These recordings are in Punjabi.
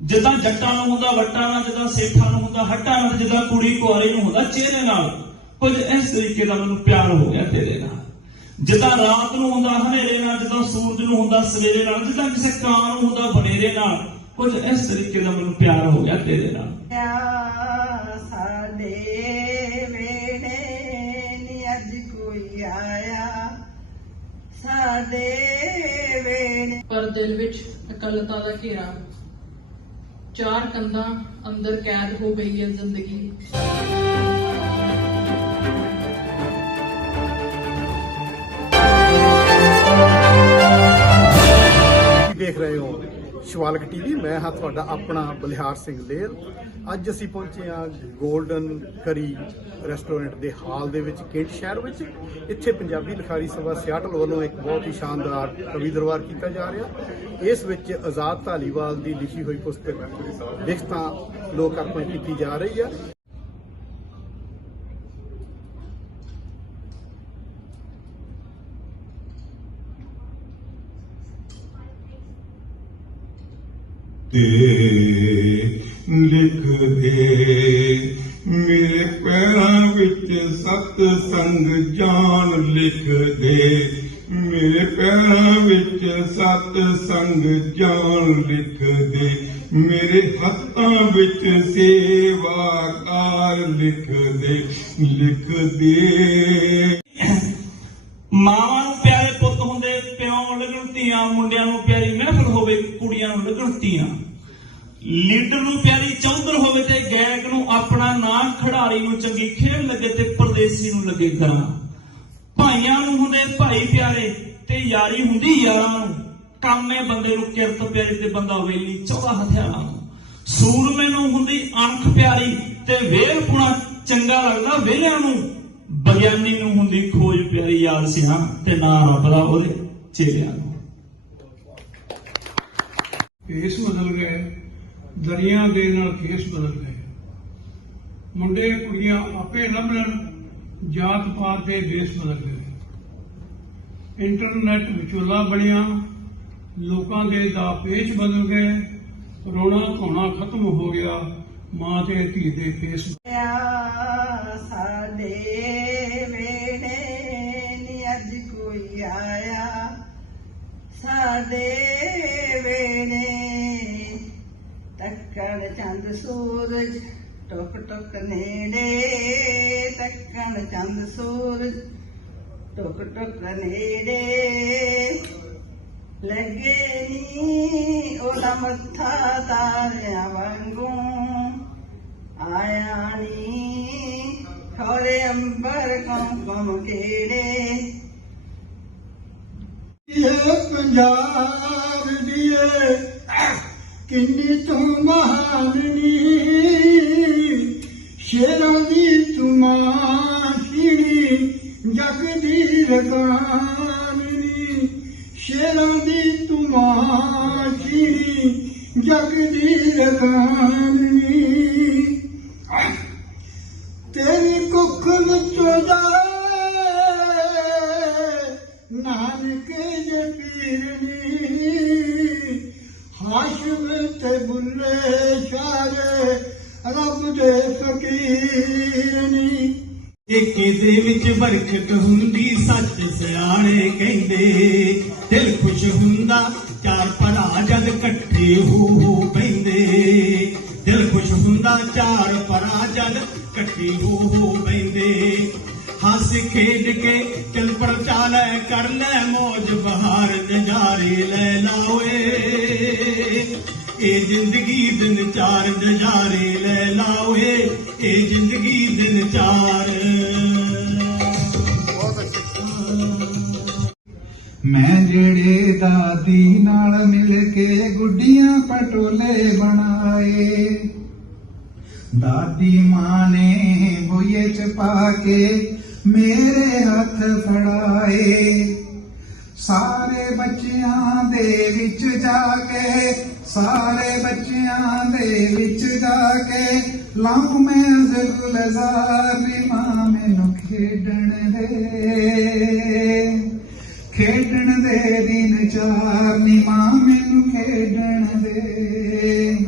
ਜਿੱਦਾਂ ਜੱਟਾਂ ਨੂੰ ਹੁੰਦਾ ਵੱਟਾਂ ਨਾਲ ਜਿੱਦਾਂ ਸੇਠਾਂ ਨੂੰ ਹੁੰਦਾ ਹੱਟਾਂ ਨਾਲ ਜਿੱਦਾਂ ਕੁੜੀ ਕੁਆਰੀ ਨੂੰ ਹੁੰਦਾ ਚਿਹਰੇ ਨਾਲ। ਕੁਝ ਇਸ ਤਰੀਕੇ ਦਾ ਮੈਨੂੰ ਪਿਆਰ ਹੋ ਗਿਆ ਤੇਰੇ ਨਾਲ। ਜਿੱਦਾਂ ਰਾਤ ਨੂੰ ਹੁੰਦਾ ਹਨੇਰੇ ਨਾਲ ਜਿੱਦਾਂ ਸੂਰਜ ਨੂੰ ਹੁੰਦਾ ਸਵੇਰੇ ਨਾਲ ਜਿੱਦਾਂ ਕਿਸੇ ਕਾਂ ਨੂੰ ਹੁੰਦਾ ਬਨੇਰੇ ਨਾਲ ਕੁਝ ਇਸ ਤਰੀਕੇ ਦਾ ਮੈਨੂੰ ਪਿਆਰ ਹੋ ਗਿਆ ਤੇਰੇ ਨਾਲ। ਸਾਡੇ ਵੇੜੇ ਨੀ ਅੱਜ ਕੋਈ ਆਇਆ। ਸਾਡੇ ਵੇੜੇ ਪਰ ਦਿਲ ਵਿੱਚ ਇਕੱਲਤਾ ਦਾ ਘੇਰਾ ਚਾਰ ਕੰਧਾਂ ਅੰਦਰ ਕੈਦ ਹੋ ਗਈ ਹੈ ਜ਼ਿੰਦਗੀ। ਤੁਸੀਂ ਦੇਖ ਰਹੇ ਹੋ? ਸ਼ਿਵਾਲਕ ਟੀਵੀ, ਮੈਂ ਹਾਂ ਤੁਹਾਡਾ ਆਪਣਾ ਬਲਿਹਾਰ ਸਿੰਘ ਲੇਰ। ਅੱਜ ਅਸੀਂ ਪਹੁੰਚੇ ਹਾਂ 골ਡਨ ਕਰੀ ਰੈਸਟੋਰੈਂਟ ਦੇ ਹਾਲ ਦੇ ਵਿੱਚ, ਕੇਂਟ ਸ਼ਹਿਰ ਵਿੱਚ। ਇੱਥੇ ਪੰਜਾਬੀ ਲਿਖਾਰੀ ਸਭਾ ਸਿਆਟਲ ਵੱਲੋਂ ਇੱਕ ਬਹੁਤ ਹੀ ਸ਼ਾਨਦਾਰ ਕਵੀ ਦਰਬਾਰ ਕੀਤਾ ਜਾ ਰਿਹਾ। ਇਸ ਵਿੱਚ ਆਜ਼ਾਦ ਧਾਲੀਵਾਲ ਦੀ ਲਿਖੀ ਹੋਈ ਪੁਸਤਕ ਲਿਖਤਾਂ ਲੋਕ ਅਰਪਣ ਕੀਤੀ ਜਾ ਰਹੀ ਹੈ। ਤੇ ਲਿਖ ਦੇ। ਮੇਰੇ ਪੈਰਾਂ ਵਿੱਚ ਸਤ ਸੰਗ ਜਾਨ ਲਿਖ ਦੇ। ਮੇਰੇ ਪੈਰਾਂ ਵਿੱਚ ਸਤ ਸੰਗ ਜਾਨ ਲਿਖ ਦੇ। ਮੇਰੇ ਹੱਥਾਂ ਵਿੱਚ ਸੇਵਾ ਕਾਰ ਲਿਖ ਦੇ। ਲਿਖ ਦੇ। ਮਾਵਾਂ ਨੂੰ ਪਿਆਰੇ ਪੁੱਤ ਹੁੰਦੇ ਪਿਓ ਲੱਗਣ ਧੀਆਂ ਮੁੰਡਿਆਂ ਨੂੰ ਲੱਗਣ ਧੀਆਂ ਲੀਡਰ ਨੂੰ ਪਿਆਰੀ ਚੌਧਰ ਹੋਵੇ ਤੇ ਗਾਇਕ ਨੂੰ ਆਪਣਾ ਨਾਂ ਖਿਡਾਰੀ ਨੂੰ ਚੰਗੀ ਖੇਡ ਲੱਗੇ ਤੇ ਪਰਦੇਸੀ ਨੂੰ ਲੱਗੇ ਗਾਣਾ ਭਾਈਆਂ ਨੂੰ ਹੁੰਦੇ ਭਾਈ ਪਿਆਰੇ ਤੇ ਯਾਰੀ ਹੁੰਦੀ ਯਾਰਾਂ ਨੂੰ। ਕਾਮੇ ਬੰਦੇ ਨੂੰ ਕਿਰਤ ਪਿਆਰੀ ਤੇ ਬੰਦਾ ਵੇਲੀ ਚੌੜਾ ਹਥਿਆਰਾਂ ਨੂੰ। ਸੂਰਮੇ ਨੂੰ ਹੁੰਦੀ ਅਣਖ ਪਿਆਰੀ ਤੇ ਵੇਲ ਪੁਣਾ ਚੰਗਾ ਲੱਗਦਾ ਵੇਲਿਆਂ ਨੂੰ। ਵਿਗਿਆਨੀ ਨੂੰ ਹੁੰਦੀ ਖੋਜ ਪਿਆਰੀ ਯਾਰ ਸਿਆਂ ਤੇ ਨਾ ਰੱਬ ਦਾ ਉਹਦੇ ਚੇਲਿਆਂ ਨੂੰ। ਕੇਸ ਬਦਲ ਗਏ, ਦਰਿਆ ਦੇ ਨਾਲ ਕੇਸ ਬਦਲ ਗਏ। ਮੁੰਡੇ ਕੁੜੀਆਂ ਆਪੇ ਲੱਭਣ ਜਾਤ ਪਾਤ ਦੇ ਦੇਸ਼ ਬਦਲ ਗਏ। ਇੰਟਰਨੈਟ ਵਿਚੋਲਾ ਬਣਿਆ, ਲੋਕਾਂ ਦੇ ਦਾ ਪੇਚ ਬਦਲ ਗਏ ਰੋਣਾ ਧੋਣਾ ਖਤਮ ਹੋ ਗਿਆ, ਮਾਂ ਤੇ ਧੀ ਦੇ ਫੇਸ ਆ ਸਾਡੇ ਵੇੜੇ ਨੀ ਅੱਜ ਕੋਈ ਆਇਆ। ਸਾਡੇ ਵੇੜੇ ਚੰਦ ਸੂਰਜ, ਟੁਕ ਟੁਕ ਨੇੜੇ ਤੱਕਣ ਚੰਦ ਸੂਰਜ, ਟੁਕ ਟੁਕ ਨੇੜੇ। ਲੱਗੇ ਨੀ ਉਹਦਾ ਮੱਥਾ ਤਾਰਿਆਂ ਵਾਂਗੂ, ਆਇਆ ਨੀ ਖੋਰੇ ਅੰਬਰ ਕਮ ਕਮ ਕਿਹੜੇ। ਇਹ ਪੰਜਾਬ ਦੀਏ ਕਿੰਨੀ ਤੂੰ ਮਹਾਨਨੀ ਸ਼ੇਰਾਂ ਦੀ ਤੂੰ ਮਾਸ਼ੀ ਜਗ ਦੀ ਰਕਾਨਨੀ ਸ਼ੇਰਾਂ ਦੀ ਤੂੰ ਮਾਸ਼ੀ ਜਗ ਦੀ ਰਕਾਨਨੀ ਤੇਰੀ ਕੁੱਖ ਵਿੱਚੋਂ ਦਾ ਰੱਬ ਦੇ ਫਕੀਰਨੀ ਏਕੇ ਦੇ ਵਿੱਚ ਬਰਕਤ ਹੁੰਦੀ, ਸੱਚ ਸਿਆਣੇ ਕਹਿੰਦੇ। ਦਿਲ ਖੁਸ਼ ਹੁੰਦਾ, ਚਾਰ ਭਰਾ ਜਦ ਇਕੱਠੇ ਹੋ ਪੈਂਦੇ। ਦਿਲ ਖੁਸ਼ ਹੁੰਦਾ, ਚਾਰ ਭਰਾ ਜਦ ਇਕੱਠੇ ਹੋ ਪੈਂਦੇ। ਹੱਸ ਖੇਡ ਕੇ ਚਲ ਪੜ ਚਾਲੇ ਕਰ ਲੈ ਮੌਜ ਬਹਾਰ, ਨਜ਼ਾਰੇ ਲੈ ਲਾਓਏ ਇਹ ਜ਼ਿੰਦਗੀ ਦਿਨ ਚਾਰ ਨਜ਼ਾਰੇ ਲੈ ਲਾਓਏ ਇਹ ਜ਼ਿੰਦਗੀ ਦਿਨ ਚਾਰ। ਮੈਂ ਜਿਹੜੇ ਦਾਦੀ ਨਾਲ ਮਿਲ ਕੇ ਗੁੱਡੀਆਂ ਪਟੋਲੇ ਬਣਾਏ ਦਾਦੀ ਮਾਂ ਨੇ ਬੁਏ ਚ ਪਾ ਕੇ ਮੇਰੇ ਹੱਥ ਫੜਾਏ ਸਾਰੇ ਬੱਚਿਆਂ ਦੇ ਵਿੱਚ ਜਾ ਕੇ ਸਾਰੇ ਬੱਚਿਆਂ ਦੇ ਵਿੱਚ ਜਾ ਕੇ ਲਾਉ ਮੈਂ ਜ਼ੁਲਜ਼ਾਰ ਨੀ ਮਾਂ, ਮੈਨੂੰ ਖੇਡਣ ਦੇ। ਖੇਡਣ ਦੇ ਦਿਨ ਚਾਰ ਨੀ ਮਾਂ, ਮੈਨੂੰ ਖੇਡਣ ਦੇ।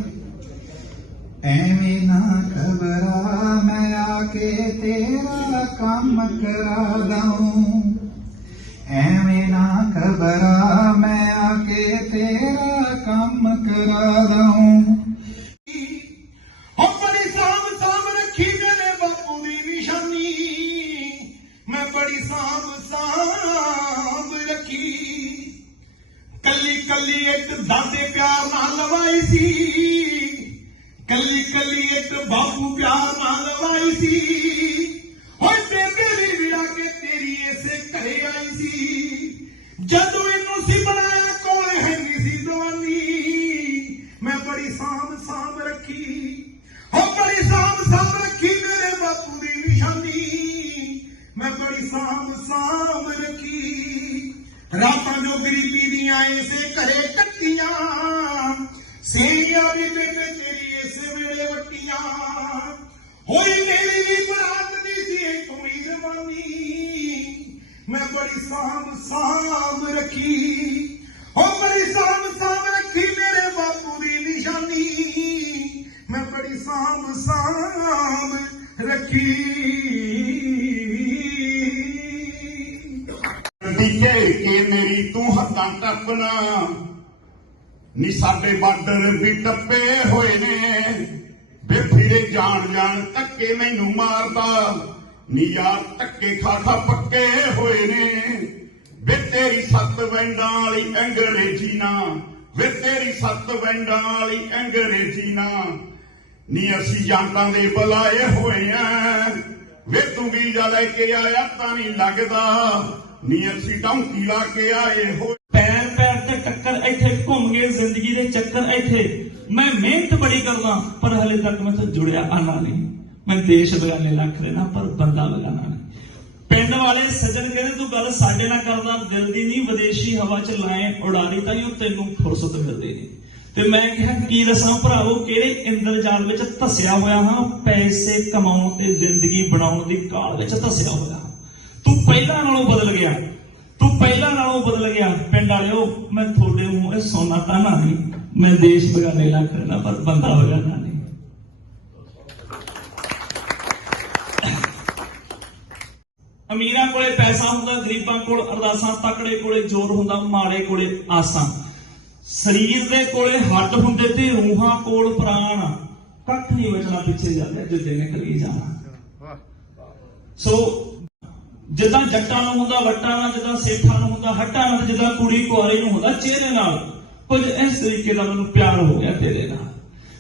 ਐਵੇਂ ਨਾ ਘਬਰਾ ਮੈਂ ਆ ਕੇ ਤੇਰਾ ਕੰਮ ਕਰਾ ਦਊਂ। ਨਾਲ ਲਵਾਈ ਸੀ ਕੱਲੀ ਕੱਲੀ ਇੱਕ ਬਾਪੂ ਪਿਆਰ ਸੇਵੀਆਂ ਵੀ ਬੇਬੇ ਤੇਰੀ ਇਸੇ ਸਾਡੇ ਬਾਰਡਰ ਵੀ ਟੱਪੇ ਹੋਏ ਨੇ। ਵੇ ਫਿਰੇ ਜਾਣ ਜਾਣ ਧੱਕੇ ਮੈਨੂੰ ਮਾਰਦਾ। ਨੀ ਯਾਰ, ਧੱਕੇ ਖਾ ਖਾ ਪੱਕੇ ਹੋਏ ਨੇ। ਵੇ ਤੇਰੀ ਸੱਤ ਵੈਂਡਾਂ ਵਾਲੀ ਅੰਗਰੇਜ਼ੀ ਨਾ ਵੇ ਤੇਰੀ ਸੱਤ ਵੈਂਡਾਂ ਵਾਲੀ ਅੰਗਰੇਜ਼ੀ ਨਾ ਨੀ ਅਸੀਂ ਜਾਂਟਾਂ ਦੇ ਬੁਲਾਏ ਹੋਏ ਆ। ਵੇ ਤੂੰ ਵੀ ਜਾ ਲੈ ਕੇ ਆਇਆ ਤਾਂ ਨਹੀਂ ਲੱਗਦਾ। ਨੀ ਅਸੀਂ ਡੌਂਕੀ ਲਾ ਕੇ ਆਏ ਹੋਏ। ਪੈਰ ਟੱਕਰ ਇੱਥੇ ਘੁੰਮ ਗਏ ਜ਼ਿੰਦਗੀ ਦੇ ਚੱਕਰ ਇੱਥੇ। ਮੈਂ ਮਿਹਨਤ ਬੜੀ ਕਰਦਾ, ਪਰ ਹਲੇ ਤੱਕ ਮੈਂ ਤਾਂ ਜੁੜਿਆ ਆਣਾ ਨਹੀਂ। ਮੈਂ ਦੇਸ਼ ਬਗਾਨੇ ਲੱਖ ਲੈਣਾ ਪਰ ਬੰਦਾ ਬਗਾਨਾ ਨਹੀਂ। ਪਿੰਡ ਵਾਲੇ ਸੱਜਣ ਕਹਿੰਦੇ, ਤੂੰ ਗੱਲ ਸਾਡੇ ਨਾਲ ਕਰਦਾ ਦਿਲ ਦੀ ਨਹੀਂ, ਵਿਦੇਸ਼ੀ ਹਵਾ ਚ ਲਾਏ ਉਡਾਰੀ, ਤਾਂ ਹੀ ਉਹ ਤੈਨੂੰ ਫੁਰਸਤ ਮਿਲਦੀ ਨਹੀਂ। ਤੇ ਮੈਂ ਕਿਹਾ, ਕੀ ਦੱਸਾਂ ਭਰਾਵੋ, ਕਿਹੜੇ ਇੰਦਰਜਾਲ ਵਿੱਚ ਧਸਿਆ ਹੋਇਆ ਹਾਂ? ਪੈਸੇ ਕਮਾਉਣ ਤੇ ਜ਼ਿੰਦਗੀ ਬਣਾਉਣ ਦੀ ਕਾਲ ਵਿੱਚ ਧਸਿਆ ਹੋਇਆ ਤੂੰ ਪਹਿਲਾਂ ਨਾਲੋਂ ਬਦਲ ਗਿਆ। ਤੂੰ ਪਹਿਲਾਂ ਨਾਲੋਂ ਬਦਲ ਗਿਆ ਪਿੰਡ ਵਾਲਿਓ ਮੈਂ ਤੁਹਾਡੇ ਮੂੰਹ ਇਹ ਸੋਨਾ ਤਾਨਾ ਨਹੀਂ। ਮੈਂ ਦੇਸ਼ ਬਗਾਨੇ ਲੱਖ ਲੈਣਾ ਪਰ ਬੰਦਾ ਬਗਾਨਾ ਨਹੀਂ। ਅਮੀਰਾਂ ਕੋਲੇ ਪੈਸਾ ਹੁੰਦਾ ਗਰੀਬਾਂ ਕੋਲ ਅਰਦਾਸਾਂ ਤਕੜੇ ਕੋਲੇ ਜ਼ੋਰ ਹੁੰਦਾ ਮਾੜੇ ਕੋਲੇ ਆਸਾਂ। ਸਰੀਰ ਦੇ ਕੋਲੇ ਹੱਡ ਹੁੰਦੇ ਤੇ ਰੂਹਾਂ ਕੋਲ ਪ੍ਰਾਣ। ਕੱਖ ਨਹੀਂ ਬਚਣਾ ਪਿੱਛੇ ਜਾਂਦੇ ਜਿੱਦੇ ਨੇ ਕਲੀ ਜਾਣਾ ਸੋ ਜਿੱਦਾਂ ਜੱਟਾਂ ਨੂੰ ਹੁੰਦਾ, ਵੱਟਾਂ ਨਾਲ, ਜਿੱਦਾਂ ਸੇਠਾਂ ਨੂੰ ਹੁੰਦਾ, ਹੱਟਾਂ ਨਾਲ, ਜਿੱਦਾਂ ਕੁੜੀ ਕੁਆਰੇ ਨੂੰ ਹੁੰਦਾ, ਚਿਹਰੇ ਨਾਲ। ਕੁਝ ਇਸ ਤਰੀਕੇ ਦਾ ਮੈਨੂੰ ਪਿਆਰ ਹੋ ਗਿਆ ਤੇਰੇ ਨਾਲ।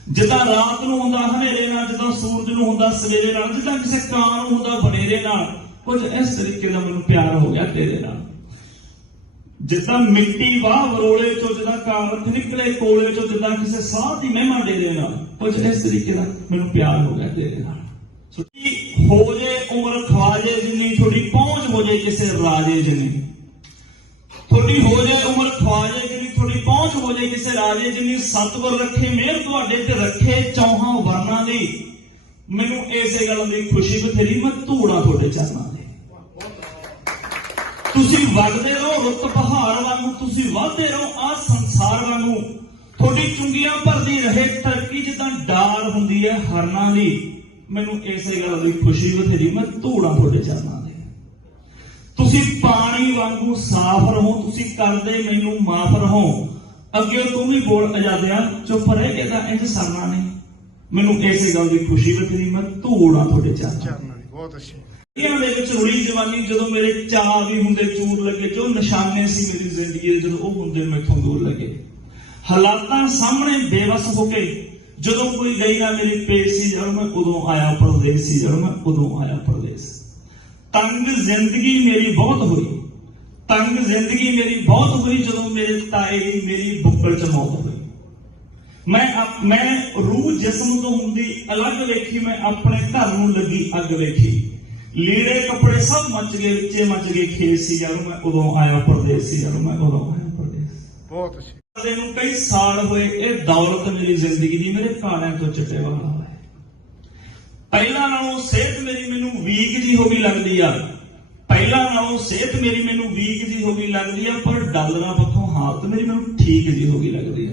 ਜਿੱਦਾਂ ਰਾਤ ਨੂੰ ਹੁੰਦਾ, ਹਨੇਰੇ ਨਾਲ, ਜਿੱਦਾਂ ਸੂਰਜ ਨੂੰ ਹੁੰਦਾ, ਸਵੇਰੇ ਨਾਲ, ਜਿੱਦਾਂ ਕਿਸੇ ਕਾਂ ਨੂੰ ਹੁੰਦਾ ਬਨੇਰੇ ਨਾਲ, ਕੁਝ ਇਸ ਤਰੀਕੇ ਦਾ ਮੈਨੂੰ ਪਿਆਰ ਹੋ ਗਿਆ ਤੇਰੇ ਨਾਲ। ਜਿੱਦਾਂ ਮਿੱਟੀ ਵਾਹ ਵਰੋਲੇ ਚੋਂ ਜਿੱਦਾਂ ਕਾਮਤ ਨਿਕਲੇ, ਕੋਲੇ ਚੋਂ ਜਿੱਦਾਂ ਕਿਸੇ ਸਾਹ ਦੀ ਮਹਿਮਾ ਦੇ ਦੇ ਨਾਲ, ਕੁਝ ਇਸ ਤਰੀਕੇ ਦਾ ਮੈਨੂੰ ਪਿਆਰ ਹੋ ਗਿਆ ਤੇਰੇ ਨਾਲ। ਸੁਣੀ ਹੋ ਜੇ, ਉਮਰ ਖਵਾਜੇ ਜਿੰਨੀ ਥੋੜੀ ਪਹੁੰਚ ਹੋ ਕਿਸੇ ਰਾਜੇ ਜਿੰਨੀ ਤੁਹਾਡੀ ਹੋ ਜਾਏ ਉਮਰ ਖਵਾਜੇ ਜਿੰਨੀ, ਤੁਹਾਡੀ ਪਹੁੰਚ ਹੋ ਜਾਏ ਕਿਸੇ ਰਾਜੇ ਜਿੰਨੀ ਸਤਿਗੁਰ ਰੱਖੇ, ਮਿਹਰ ਤੁਹਾਡੇ ਤੇ ਰੱਖੇ, ਚੌਹਾਂ ਵਰਨਾਂ ਦੀ। ਮੈਨੂੰ ਇਸੇ ਗੱਲ ਦੀ ਖੁਸ਼ੀ ਬਥੇਰੀ, ਮੈਂ ਧੂੜਾ ਤੁਹਾਡੇ ਚਰਨਾਂ ਦੇ ਤੁਸੀਂ ਵਗਦੇ ਰਹੋ, ਰੁੱਤ ਪਹਾੜ ਵਾਂਗੂ, ਤੁਸੀਂ ਵੱਧਦੇ ਰਹੋ, ਆ ਸੰਸਾਰ ਵਾਂਗੂ। ਤੁਹਾਡੀ ਚੁੰਗੀਆਂ ਭਰਦੀ ਰਹੇ ਤਰੱਕੀ ਜਿੱਦਾਂ ਡਾਰ ਹੁੰਦੀ ਹੈ ਹਰਨਾਂ ਦੀ। ਮੈਨੂੰ ਇਸੇ ਗੱਲ ਦੀ ਖੁਸ਼ੀ ਬਥੇਰੀ, ਮੈਂ ਧੂੜਾ ਤੁਹਾਡੇ ਚਰਨਾਂ ਦੇ ਤੁਸੀਂ ਪਾਣੀ ਵਾਂਗੂ ਸਾਫ਼ ਰਹੋ ਤੁਸੀਂ ਕਰਦੇ ਮੈਨੂੰ ਮਾਫ ਰਹੋ। ਅੱਗੇ ਤੂੰ ਵੀ ਬੋਲ ਅਜਾਦਿਆ ਚੁੱਪ ਰਹਿ ਕੇ ਤਾਂ ਇੰਜ ਸਰਨਾ ਨਹੀਂ। ਮੈਨੂੰ ਇਸੇ ਗੱਲ ਦੀ ਖੁਸ਼ੀ ਬਥੇਰੀ ਮੈਂ ਧੂੜਾ ਤੁਹਾਡੇ ਚਰਨਾਂ ਬਹੁਤ ਅੱਛੀ ਇਹਨਾਂ ਦੇ ਵਿੱਚ ਰੁੜੀ ਜਵਾਨੀ ਜਦੋਂ ਮੇਰੇ ਚਾਹ ਵੀ ਹੁੰਦੇ ਚੂਰ ਲੱਗੇ ਜੋ ਨਿਸ਼ਾਨੇ ਸੀ ਮੇਰੀ ਜ਼ਿੰਦਗੀ ਦੇ ਜਦੋਂ ਉਹ ਹੁੰਦੇ ਮੈਥੋਂ ਦੂਰ ਲੱਗੇ। ਹਾਲਾਤਾਂ ਸਾਹਮਣੇ ਬੇਵਸ ਹੋ ਕੇ ਜਦੋਂ ਕੋਈ ਗਈ ਨਾ ਮੇਰੀ ਪੇਟ ਸੀ ਜਦੋਂ ਮੈਂ ਉਦੋਂ ਆਇਆ ਪਰਦੇਸ ਸੀ ਜਦੋਂ ਮੈਂ ਉਦੋਂ ਆਇਆ ਪਰਦੇਸ। ਤੰਗ ਜ਼ਿੰਦਗੀ ਮੇਰੀ ਬਹੁਤ ਹੋਈ। ਤੰਗ ਜ਼ਿੰਦਗੀ ਮੇਰੀ ਬਹੁਤ ਹੋਈ ਜਦੋਂ ਮੇਰੇ ਤਾਏ ਦੀ ਮੇਰੀ ਬੁੱਕਲ ਚ ਮੌਤ ਹੋਈ। ਮੈਂ ਮੈਂ ਰੂਹ ਜਿਸਮ ਤੋਂ ਹੁੰਦੀ ਅਲੱਗ ਵੇਖੀ ਮੈਂ ਆਪਣੇ ਘਰ ਨੂੰ ਲੱਗੀ ਅੱਗ ਵੇਖੀ। ਲੀੜੇ ਕੱਪੜੇ ਸਭ ਮੱਚ ਗਏ ਵਿੱਚੇ ਮੱਚ ਗਏ ਖੇਤ ਸੀ ਜਦੋਂ ਮੈਂ ਉਦੋਂ ਆਇਆ ਪਰਦੇਸ ਸੀ ਜਦੋਂ ਮੈਂ ਉਦੋਂ ਆਇਆ ਪਰਦੇਸ। ਬਹੁਤ ਅੱਛੀ। ਨੂੰ ਕਈ ਸਾਲ ਹੋਏ ਇਹ ਦੌਲਤ ਮੇਰੀ ਜ਼ਿੰਦਗੀ ਦੀ ਮੇਰੇ ਕਾਲਿਆਂ ਤੋਂ ਚਿੱਟੇ ਵਾਲਾ। ਪਹਿਲਾਂ ਨਾਲੋਂ ਸਿਹਤ ਮੇਰੀ ਮੈਨੂੰ ਵੀਕ ਜੀ ਹੋ ਗਈ ਲੱਗਦੀ ਆ। ਪਹਿਲਾਂ ਨਾਲੋਂ ਸਿਹਤ ਮੇਰੀ ਮੈਨੂੰ ਵੀਕ ਜੀ ਹੋ ਗਈ ਲੱਗਦੀ ਆ, ਪਰ ਡਾਲਰਾਂ ਪੱਖੋਂ ਹਾਲਤ ਮੇਰੀ ਮੈਨੂੰ ਠੀਕ ਜੀ ਹੋ ਗਈ ਲੱਗਦੀ ਆ।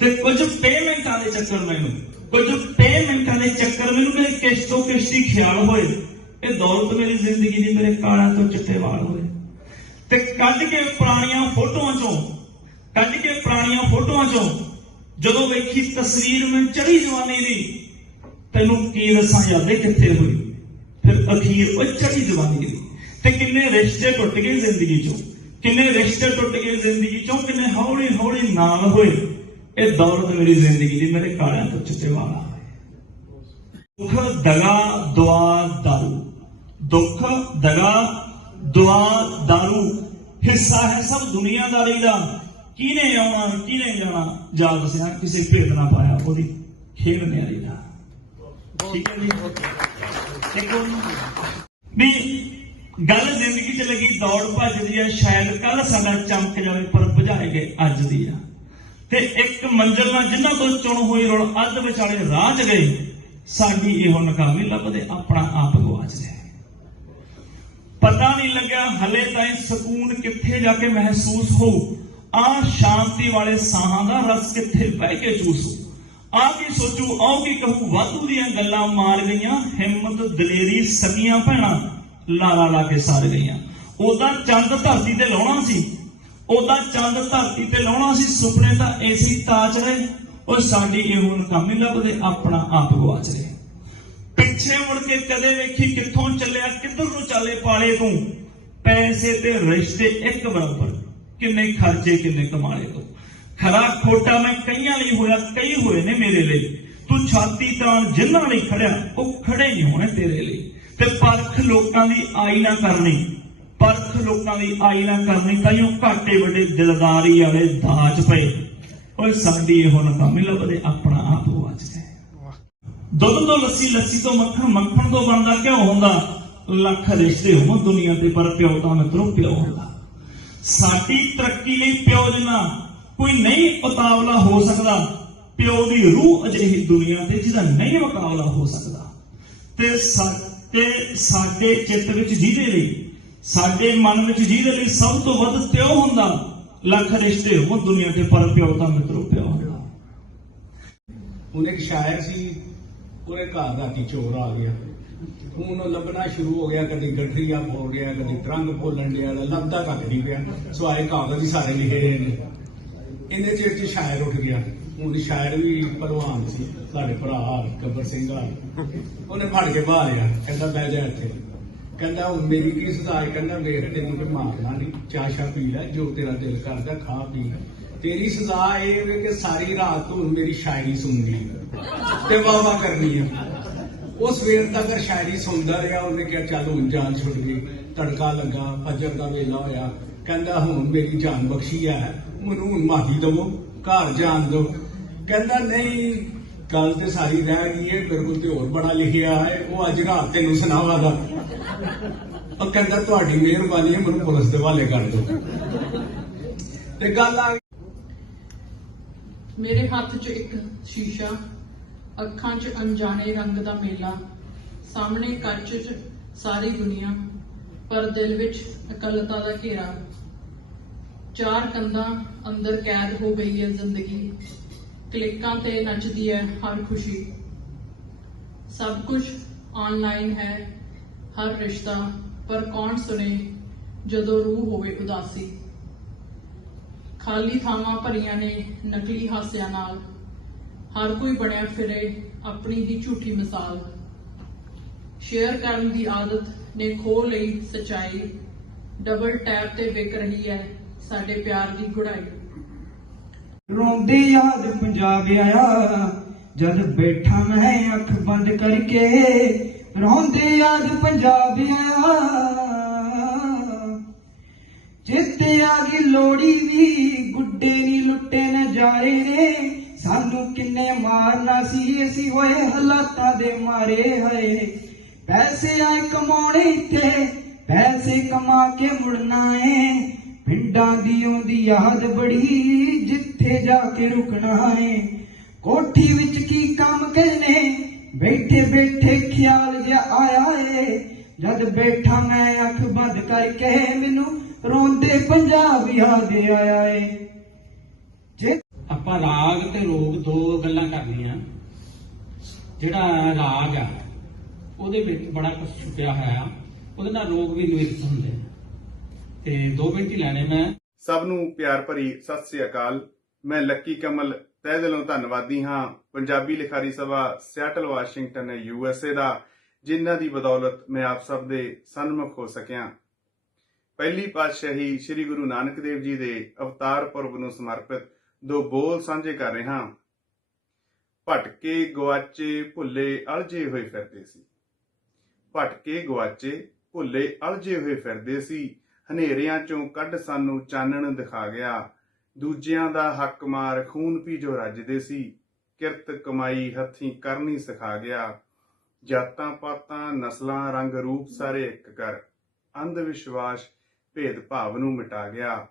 ਤੇ ਕੁਝ ਪੇਮੈਂਟਾਂ ਦੇ ਚੱਕਰ ਮੈਨੂੰ ਉਹ ਜੋ ਪੇਮੈਂਟਾਂ ਦੇ ਚੱਕਰ ਮੈਨੂੰ ਮੇਰੇ ਕਿਸ਼ ਤੋਂ ਕਿਸ਼ ਦੀ ਖਿਆਲ ਹੋਏ। ਇਹ ਦੌਲਤ ਮੇਰੀ ਜ਼ਿੰਦਗੀ ਦੀ ਮੇਰੇ ਕਾਲਾਂ ਤੋਂ ਚਿੱਟੇ ਵਾਲ ਹੋਏ। ਤੇ ਕੱਢ ਕੇ ਪੁਰਾਣੀਆਂ ਫੋਟੋਆਂ ਚੋਂ, ਕੱਢ ਕੇ ਪੁਰਾਣੀਆਂ ਫੋਟੋਆਂ ਚੋਂ ਜਦੋਂ ਵੇਖੀ ਤਸਵੀਰ ਮੈਂ ਚੜੀ ਜਵਾਨੀ ਦੀ ਤੈਨੂੰ ਕੀ ਦੱਸਾਂ ਯਾਦੇ ਕਿੱਥੇ ਹੋਈ ਫਿਰ ਅਖੀਰ ਉਹ ਚੜੀ ਜਵਾਨੀ ਦੀ। ਤੇ ਕਿੰਨੇ ਰਿਸ਼ਤੇ ਟੁੱਟ ਗਏ ਜ਼ਿੰਦਗੀ ਚੋਂ? ਕਿੰਨੇ ਰਿਸ਼ਤੇ ਟੁੱਟ ਗਏ ਜ਼ਿੰਦਗੀ ਚੋਂ? ਕਿੰਨੇ ਹੌਲੀ ਹੌਲੀ ਨਾਲ ਹੋਏ? ਇਹ ਦੌਲਤ ਮੇਰੀ ਜ਼ਿੰਦਗੀ ਦੀ ਮੇਰੇ ਕਾਲਿਆਂ ਤੋਂ ਚਿੱਟੇ ਵਾਲਾ ਦੁੱਖ ਦਗਾ ਦੁਆ ਦਾਰੂ। ਦੁੱਖ ਦਗਾ ਦੁਆ ਦਾਰੂ। ਹਿੱਸਾ ਹੈ ਸਭ ਦੁਨੀਆਦਾਰੀ ਦਾ ਕਿਨੇ ਆਉਣਾ ਕਿਨੇ ਜਾਣਾ? ਜਾ ਦਸਿਆ ਕਿਸੇ ਭੇਦ ਨਾ ਪਾਇਆ, ਉਹਦੀ ਖੇਡ ਨਿਆਰੀ ਦਾ। ਠੀਕ ਗੱਲ ਜ਼ਿੰਦਗੀ 'ਚ ਲੱਗੀ, ਦੌੜ ਭੱਜ ਦੀ ਆ, ਸ਼ਾਇਦ ਕੱਲ ਸਾਡਾ ਚਮਕ ਜਾਵੇ, ਪਰ ਬੁਝਾਏ ਗਏ ਅੱਜ ਦੀ ਆ। ਤੇ ਇੱਕ ਮੰਜ਼ਿਲ ਨਾਲ ਜਿਨ੍ਹਾਂ ਤੋਂ ਚੁਣ ਹੋਈ ਰੋਲ, ਅੱਧ ਵਿਚਾਲੇ ਰਾਹ 'ਚ ਗਏ, ਸਾਡੀ ਇਹੋ ਨਕਾਮੀ ਲੱਭਦੇ, ਆਪਣਾ ਆਪ ਗਵਾਚ ਗਏ ਪਤਾ ਨਹੀਂ ਲੱਗਿਆ, ਹਲੇ ਤਾਈਂ ਸਕੂਨ ਕਿੱਥੇ ਜਾ ਕੇ ਮਹਿਸੂਸ ਹੋ ਆ ਸ਼ਾਂਤੀ ਵਾਲੇ ਸਾਹਾਂ ਦਾ ਰਸ ਕਿੱਥੇ ਬਹਿ ਕੇ ਚੂਸੂ ਆ ਕੀ ਸੋਚੂ, ਆਓ ਕੀ ਕਹੂ? ਵਾਧੂ ਦੀਆਂ ਗੱਲਾਂ ਮਾਰ ਗਈਆਂ, ਹਿੰਮਤ, ਦਲੇਰੀ ਸਗੀਆਂ ਭੈਣਾਂ ਲਾਲਾ ਲਾ ਕੇ ਸਾਰ ਗਈਆਂ। ਉਹਦਾ ਚੰਦ ਧਰਤੀ ਤੇ ਲਾਉਣਾ ਸੀ, ਉਹਦਾ ਚੰਦ ਧਰਤੀ ਤੇ ਲਾਉਣਾ ਸੀ, ਸੁਪਨੇ ਤਾਂ ਐਸੀ ਤਾਜ ਰਹੇ। ਉਹ ਸਾਡੀ ਇਹੋ ਨਕਾਮੀ ਲੱਭਦੇ ਆਪਣਾ ਆਪ ਗਵਾਚ ਰਹੇ। ਪਿੱਛੇ ਮੁੜ ਕੇ ਕਦੇ ਵੇਖੀ ਕਿੱਥੋਂ ਚੱਲਿਆ, ਕਿੱਧਰ ਨੂੰ ਚਾਲੇ ਪਾਲੇ ਤੂੰ? ਪੈਸੇ ਤੇ ਰਿਸ਼ਤੇ ਇੱਕ ਬਰਾਬਰ, ਕਿੰਨੇ ਖਰਚੇ, ਕਿੰਨੇ ਕਮਾਲੇ ਤੋਂ। ਖਰਾ ਖੋਟਾ ਮੈਂ ਕਈਆਂ ਲਈ ਹੋਇਆ, ਕਈ ਹੋਏ ਨੇ ਮੇਰੇ ਲਈ। ਤੂੰ ਛਾਤੀ ਤਾਣ ਜਿਨ੍ਹਾਂ ਲਈ ਖੜਿਆ, ਉਹ ਖੜੇ ਨਹੀਂ ਹੋਣੇ ਤੇਰੇ ਲਈ। ਤੇ ਪਰਖ ਲੋਕਾਂ ਦੀ ਆਈ ਨਾ ਕਰਨੀ, ਪਰਖ ਲੋਕਾਂ ਦੀ ਆਈ ਨਾ ਕਰਨੀ ਤਾਈਓ ਘਾਟੇ ਵੱਡੇ ਦਿਲਦਾਰੀ ਵਾਲੇ ਦਾਜ ਪਏ। ਓਏ ਸਾਡੀ ਇਹੋ ਨਕਾਮੀ ਲੱਭਦੇ ਆਪਣਾ ਆਪ ਗਵਾਚ ਦੁੱਧ ਤੋਂ ਲੱਸੀ ਲੱਸੀ ਤੋਂ ਮੱਖਣ ਮੱਖਣ ਤੋਂ ਬਣਦਾ ਕਿਉਂ ਹੁੰਦਾ? ਲੱਖ ਰਿਸ਼ਤੇ ਹੋਣ ਦੁਨੀਆ ਤੇ, ਪਰ ਪਿਓ ਤਾਂ ਮਿੱਤਰੋ ਪਿਓ ਹੁੰਦਾ। ਸਾਡੀ ਤਰੱਕੀ ਲਈ ਪਿਓ ਜਿੰਨਾ ਕੋਈ ਨਹੀਂ ਮੁਕਾਬਲਾ ਹੋ ਸਕਦਾ। ਪਿਓ ਦੀ ਰੂਹ ਅਜਿਹੀ ਦੁਨੀਆ ਤੇ ਜਿਹਦਾ ਨਹੀਂ ਮੁਕਾਬਲਾ ਹੋ ਸਕਦਾ। ਤੇ ਸਾਡੇ ਸਾਡੇ ਚਿੱਤ ਵਿੱਚ ਜਿਹਦੇ ਲਈ, ਸਾਡੇ ਮਨ ਵਿੱਚ ਜਿਹਦੇ ਲਈ ਸਭ ਤੋਂ ਵੱਧ ਪਿਓ ਹੁੰਦਾ, ਲੱਖ ਰਿਸ਼ਤੇ ਹੋਣ ਦੁਨੀਆ ਤੇ ਪਰ ਪਿਓ ਦਾ ਮਿੱਤਰੋ ਪਿਓ ਹੁੰਦਾ। ਹੁਣ ਇੱਕ ਸ਼ਾਇਰ ਸੀ, ਉਹਦੇ ਘਰ ਦਾ ਕੀ ਚੋਰ ਆ ਗਿਆ। ਹੁਣ ਉਹ ਲੱਭਣਾ ਸ਼ੁਰੂ ਹੋ ਗਿਆ, ਕਦੀ ਗਠਰੀਆ ਫੋੜ ਗਿਆ, ਕਦੀ ਤਰੰਗ ਫੋਲਣ ਡਿਆ ਲੱਭਦਾ ਕੱਖ ਨਹੀਂ ਪਿਆ। ਸੋ ਆਏ ਕਾਗਜ਼ ਹੀ ਸਾਰੇ ਲਿਖੇ ਰਹੇ ਨੇ। ਇਹਨੇ ਚਿਰ ਚ ਸ਼ਾਇਰ ਉੱਠ ਗਿਆ। ਹੁਣ ਸ਼ਾਇਰ ਵੀ ਭਲਵਾਨ ਸੀ, ਸਾਡੇ ਭਰਾ ਗੱਬਰ ਸਿੰਘ ਆ ਉਹਨੇ ਫੜ ਕੇ ਬਾਹਰਿਆ ਕਹਿੰਦਾ ਬਹਿ ਜਾ ਇੱਥੇ। ਕਹਿੰਦਾ ਹੁਣ ਮੇਰੀ ਕੀ ਸਜ਼ਾ ਕਹਿੰਦਾ ਵੇਖ ਤੈਨੂੰ ਕੋਈ ਮਾਰਨਾ ਨਹੀਂ ਚਾਹ ਪੀ ਲੈ, ਜੋ ਤੇਰਾ ਦਿਲ ਕਰਦਾ ਖਾ ਪੀ ਲੈ। ਤੇਰੀ ਸਜ਼ਾ ਇਹ ਵੇ ਕਿ ਸਾਰੀ ਰਾਤ ਤੂੰ ਮੇਰੀ ਸ਼ਾਇਰੀ ਸੁਣਨੀ ਤੇ ਵਾਹ ਵਾਹ ਕਰਨੀ ਆ ਉਸ ਵੇਰ ਤੱਕ ਸ਼ਾਇਰੀ ਸੁਣਦਾ ਰਿਹਾ, ਉਹਨੇ ਕਿਹਾ, ਚੱਲ ਹੁਣ ਜਾਨ ਛੁੱਟ ਗਈ। ਤੜਕਾ ਲੱਗਾ, ਫਜਰ ਦਾ ਵੇਲਾ ਹੋਇਆ। ਕਹਿੰਦਾ ਹੁਣ ਮੇਰੀ ਜਾਨ ਬਖਸ਼ੀ ਹੈ। ਮੈਨੂੰ ਮਾਫ਼ੀ ਦਵੋ, ਘਰ ਜਾਣ ਦਿਓ ਕਹਿੰਦਾ, ਨਹੀਂ, ਗੱਲ ਤੇ ਸਾਰੀ ਰਹਿ ਗਈ ਹੈ ਮੇਰੇ ਕੋਲ ਤੇ ਹੋਰ ਬੜਾ ਲਿਖਿਆ ਹੈ, ਉਹ ਅੱਜ ਰਾਤ ਤੈਨੂੰ ਸੁਣਾਵਾਂਗਾ। ਉਹ ਕਹਿੰਦਾ, ਤੁਹਾਡੀ ਮਿਹਰਬਾਨੀ ਹੈ, ਮੈਨੂੰ ਪੁਲਿਸ ਦੇ ਹਵਾਲੇ ਕਰ ਦਿਓ। ਤੇ ਗੱਲ ਆ ਮੇਰੇ ਹੱਥ 'ਚ ਇੱਕ ਸ਼ੀਸ਼ਾ, ਅੱਖਾਂ 'ਚ ਅਣਜਾਣੇ ਰੰਗ ਦਾ ਮੇਲਾ, ਸਾਹਮਣੇ ਕੱਚ 'ਚ ਸਾਰੀ ਦੁਨੀਆ, ਪਰ ਦਿਲ ਵਿੱਚ ਇਕੱਲਤਾ ਦਾ ਘੇਰਾ। ਚਾਰ ਕੰਧਾਂ ਅੰਦਰ ਕੈਦ ਹੋ ਗਈ ਹੈ ਜ਼ਿੰਦਗੀ। ਕਲਿੱਕਾਂ ਤੇ ਨੱਚਦੀ ਹੈ ਹਰ ਖੁਸ਼ੀ। ਸਭ ਕੁਝ ਆਨਲਾਈਨ ਹੈ, ਹਰ ਰਿਸ਼ਤਾ। ਪਰ ਕੌਣ ਸੁਣੇ ਜਦੋਂ ਰੂਹ ਹੋਵੇ ਉਦਾਸੀ। ਖਾਲੀ ਥਾਵਾਂ ਭਰੀਆਂ ਨੇ ਨਕਲੀ ਹਾਸਿਆਂ ਨਾਲ। ਹਰ ਕੋਈ ਬਣਿਆ ਫਿਰੇ ਆਪਣੀ ਹੀ ਝੂਠੀ ਮਿਸਾਲ। ਸ਼ੇਅਰ ਕਰਨ ਦੀ ਆਦਤ ਨੇ ਖੋ ਲਈ ਸਚਾਈ। ਡਬਲ ਟੈਪ ਤੇ ਵਿਕ ਰਹੀ ਹੈ ਸਾਡੇ ਪਿਆਰ ਦੀ ਗੁੜਾਈ। ਰੋਂਦੀ ਯਾਦ ਪੰਜਾਬ ਆਇਆ, ਜਦ ਬੈਠਾ ਮੈਂ ਅੱਖ ਬੰਦ ਕਰਕੇ, ਰੋਂਦੀ ਯਾਦ ਪੰਜਾਬ ਆਇਆ। ਚਿੱਤੇ ਆ ਗਈ ਲੋੜੀ ਵੀ, ਗੁੱਡੇ ਨਹੀਂ ਲੁੱਟੇ ਨਜ਼ਾਰੇ ਨੇ। ਸਾਨੂੰ ਕਿੰਨੇ ਮਾਰਨਾ ਸੀ, ਅਸੀਂ ਹੋਏ ਹਾਲਾਤਾਂ ਦੇ ਮਾਰੇ ਹਏ। ਪੈਸੇ ਆਏ ਕਮਾਉਣੇ ਤੇ, ਪੈਸੇ ਕਮਾ ਕੇ ਮੁੜਨਾ ਏ। ਪਿੰਡਾਂ ਦੀ ਆਉਂਦੀ ਯਾਦ ਬੜੀ, ਜਿੱਥੇ ਜਾ ਕੇ ਰੁਕਣਾ ਏ ਕੋਠੀ ਵਿੱਚ ਕੀ ਕੰਮ ਕਰਨੇ? ਬੈਠੇ ਬੈਠੇ ਖਿਆਲ ਜਿਹਾ ਆਇਆ ਏ। ਜਦ ਬੈਠਾ ਮੈਂ ਅੱਖ ਬੰਦ ਕਰਕੇ ਮੈਨੂੰ ਰੋਂਦੇ ਪੰਜਾਬ ਯਾਦ ਆਇਆ ਏ। ਜੇ ਆਪਾਂ ਰਾਗ ਤੇ ਰੋਗ ਦੋ ਗੱਲਾਂ ਕਰਨੀਆਂ, ਜਿਹੜਾ ਰਾਗ ਆ, ਉਹਦੇ ਵਿੱਚ ਬੜਾ ਕੁਝ ਛੁਪਿਆ ਹੋਇਆ। ਉਹਦੇ ਨਾਲ ਰੋਗ ਵੀ ਨਿਵਰਤ ਹੁੰਦੇ ਤੇ 2 ਮਿੰਟ ਹੀ ਲੈਣੇ ਮੈਂ। ਸਭ ਨੂੰ ਪਿਆਰ ਭਰੀ ਸਤਿ ਸ੍ਰੀ ਅਕਾਲ। ਮੈਂ ਲੱਕੀ ਕਮਲ, ਤਹਿ ਦਿਲੋਂ ਧੰਨਵਾਦੀ ਹਾਂ। Punjabi Likhari Sabha Seattle, Washington, U S A ਦਾ, ਜਿਨ੍ਹਾਂ ਦੀ ਬਦੌਲਤ ਮੈਂ ਆਪ ਸਭ ਦੇ ਸਨਮੁਖ ਹੋ ਸਕਿਆ। ਪਹਿਲੀ ਪਾਤਸ਼ਾਹੀ ਸ੍ਰੀ ਗੁਰੂ ਨਾਨਕ ਦੇਵ ਜੀ ਦੇ ਅਵਤਾਰ ਪੁਰਬ ਨੂੰ ਸਮਰਪਿਤ ਦੋ ਬੋਲ ਸਾਂਝੇ ਕਰ ਰਿਹਾ ਹਾਂ। ਭਟਕੇ ਗਵਾਚੇ ਭੁੱਲੇ ਅਲਝੇ ਹੋਏ ਫਿਰਦੇ ਸੀ। ਭਟਕੇ ਗਵਾਚੇ ਭੁੱਲੇ ਅਲਝੇ ਹੋਏ ਫਿਰਦੇ ਸੀ। ਹਨੇਰਿਆਂ ਚੋਂ ਕੱਢ ਸਾਨੂੰ ਚਾਨਣ ਦਿਖਾ ਗਿਆ। ਦੂਜਿਆਂ ਦਾ ਹੱਕ ਮਾਰ ਖੂਨ ਪੀ ਜੋ ਰੱਜਦੇ ਸੀ। ਕਿਰਤ ਕਮਾਈ ਹੱਥੀਂ ਕਰਨੀ ਸਿਖਾ ਗਿਆ। ਜਾਤਾਂ ਪਾਤਾਂ ਨਸਲਾਂ ਰੰਗ ਰੂਪ ਸਾਰੇ ਇੱਕ ਕਰ। ਅੰਧ ਵਿਸ਼ਵਾਸ ਭੇਦ ਭਾਵ ਨੂੰ ਮਿਟਾ ਗਿਆ।